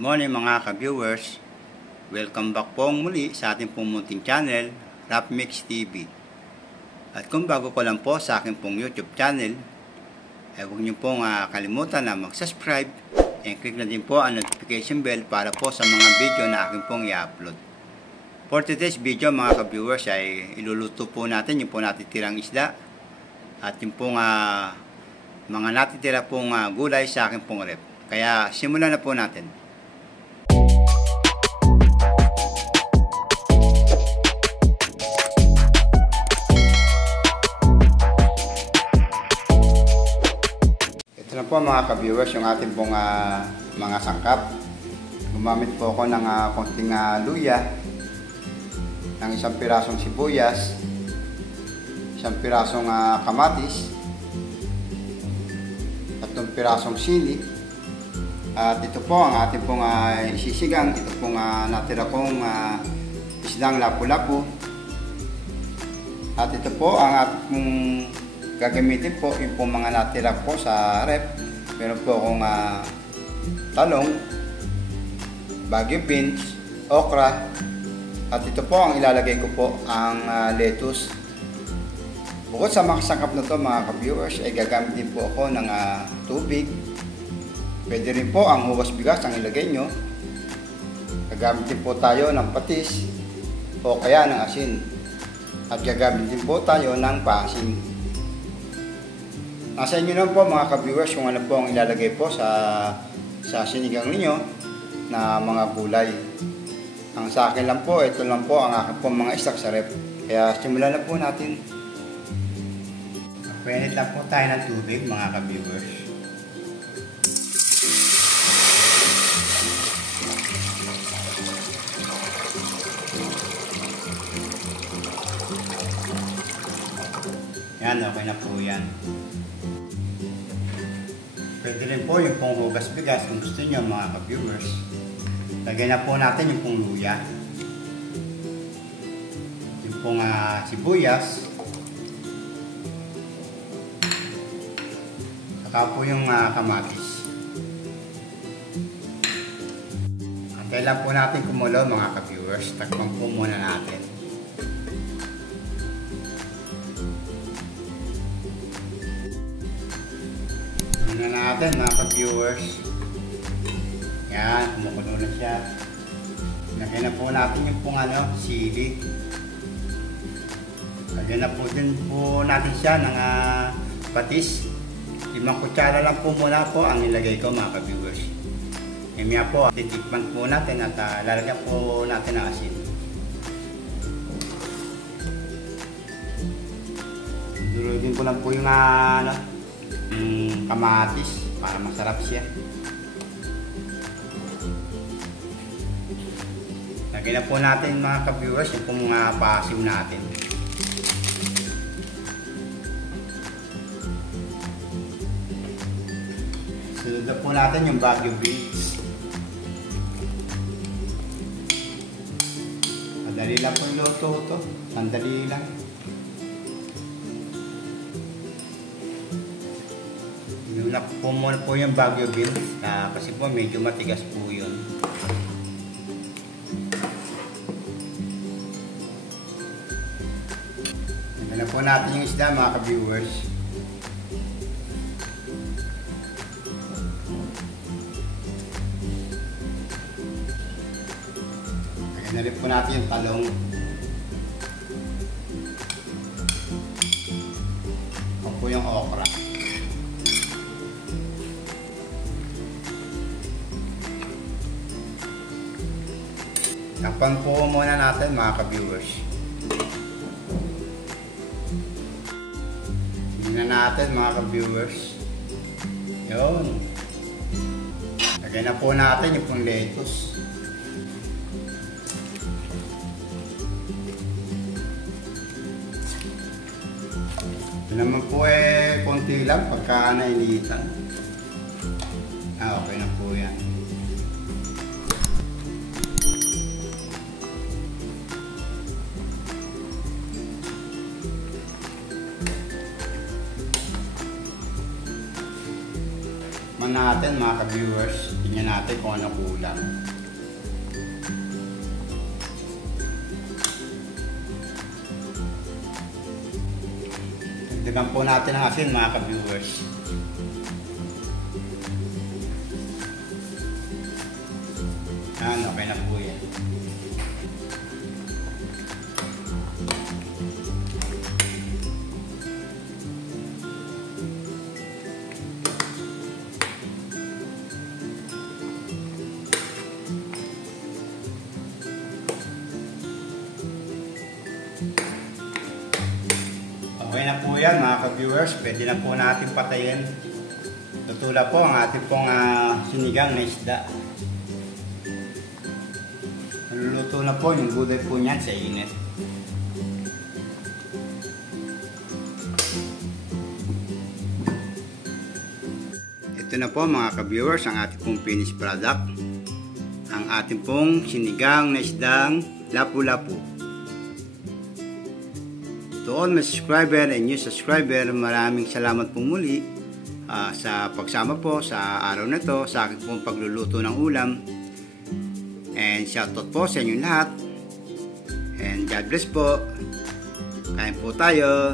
Morning mga ka-viewers, welcome back po muli sa ating pong munting channel, Rapmix TV. At kung bago ko lang po sa aking pong YouTube channel, huwag niyo pong kalimutan na mag-subscribe and click na din po ang notification bell para po sa mga video na aking pong i-upload. For today's video mga ka-viewers ay iluluto po natin yung po natitirang isda at yung pong mga natitira pong gulay sa aking pong rep. Kaya simulan na po natin. Ito na po mga ka-viewers yung ating pong mga sangkap. Gumamit po ako ng konting luya, ng isang pirasong sibuyas, isang pirasong kamatis, 3 pirasong sili. At ito po ang ating pong isisigang. Ito pong natira kong isdang lapu-lapu. At ito po ang ating pong gagamitin po yung pong mga natira po sa rep. Meron po akong talong, Baguio beans, okra. At ito po ang ilalagay ko po ang lettuce. Bukod sa mga sangkap na ito mga ka-viewers ay gagamit din po ako ng tubig. Pwede rin po ang hugas bigas ang ilagay nyo. Gagamit din po tayo ng patis o kaya ng asin. At gagamit din po tayo ng paasin. Nasa inyo lang po mga ka-viewers kung ano po ang ilalagay po sa sinigang ninyo na mga gulay. Ang sa akin lang po, ito lang po ang aking po mga stock sa rep. Kaya simulan na po natin. Pwede lang po tayo ng tubig mga ka-viewers. Yan, okay na po yan. Pwede rin po yung pong hugas bigas kung gusto nyo mga ka-viewers. Lagyan na po natin yung pong luya. Yung pong sibuyas. Saka po yung kamatis. Antay lang po natin kumulo mga ka-viewers. Takpan po muna natin. Tingnan natin mga ka-viewers. Yan, kumukulo na siya. Lagyan na po natin yung pong sili. Lagyan na po din po natin siya ng patis. 5 kutsara lang po muna po ang nilagay ko mga ka-viewers. Maya po, titikman po natin at lalagyan po natin ng asin. Durugin ko lang po yung kamatis para masarap siya. Lagyan na po natin mga ka-viewers yung pong paasim natin. Sunod na po natin yung Baguio beans. Madali lang po yung luto ito. Sandali lang. Yun na po muna po yung Baguio beans. Kasi po medyo matigas po yun. Lagyan na po natin yung isda mga ka-viewers. Lagyan na rin po natin yung talong. O po yung okra. Takpan po muna natin mga ka-viewers. Tingnan natin mga ka-viewers. Yun. Lagyan na po natin yung pong lettuce. Ito naman po konti lang pagka nainitan. Okay na po yan. natin mga ka-viewers. Tingnan natin kung ano kulang. Dagdagan po natin ang asin mga ka-viewers. Okay na po yan. Okay na po yan mga ka-viewers, pwede na po natin patayin. Tutula po ang ating pong sinigang na isda. Naluluto na po yung gulay po niyan sa init. Ito na po mga ka-viewers ang ating pong finished product. Ang ating pong sinigang na isdang lapu-lapu. To all my subscriber and new subscriber, maraming salamat po muli sa pagsama po sa araw na to sa aking pong pagluluto ng ulam. And shoutout po sa inyong lahat. And God bless po. Kain po tayo.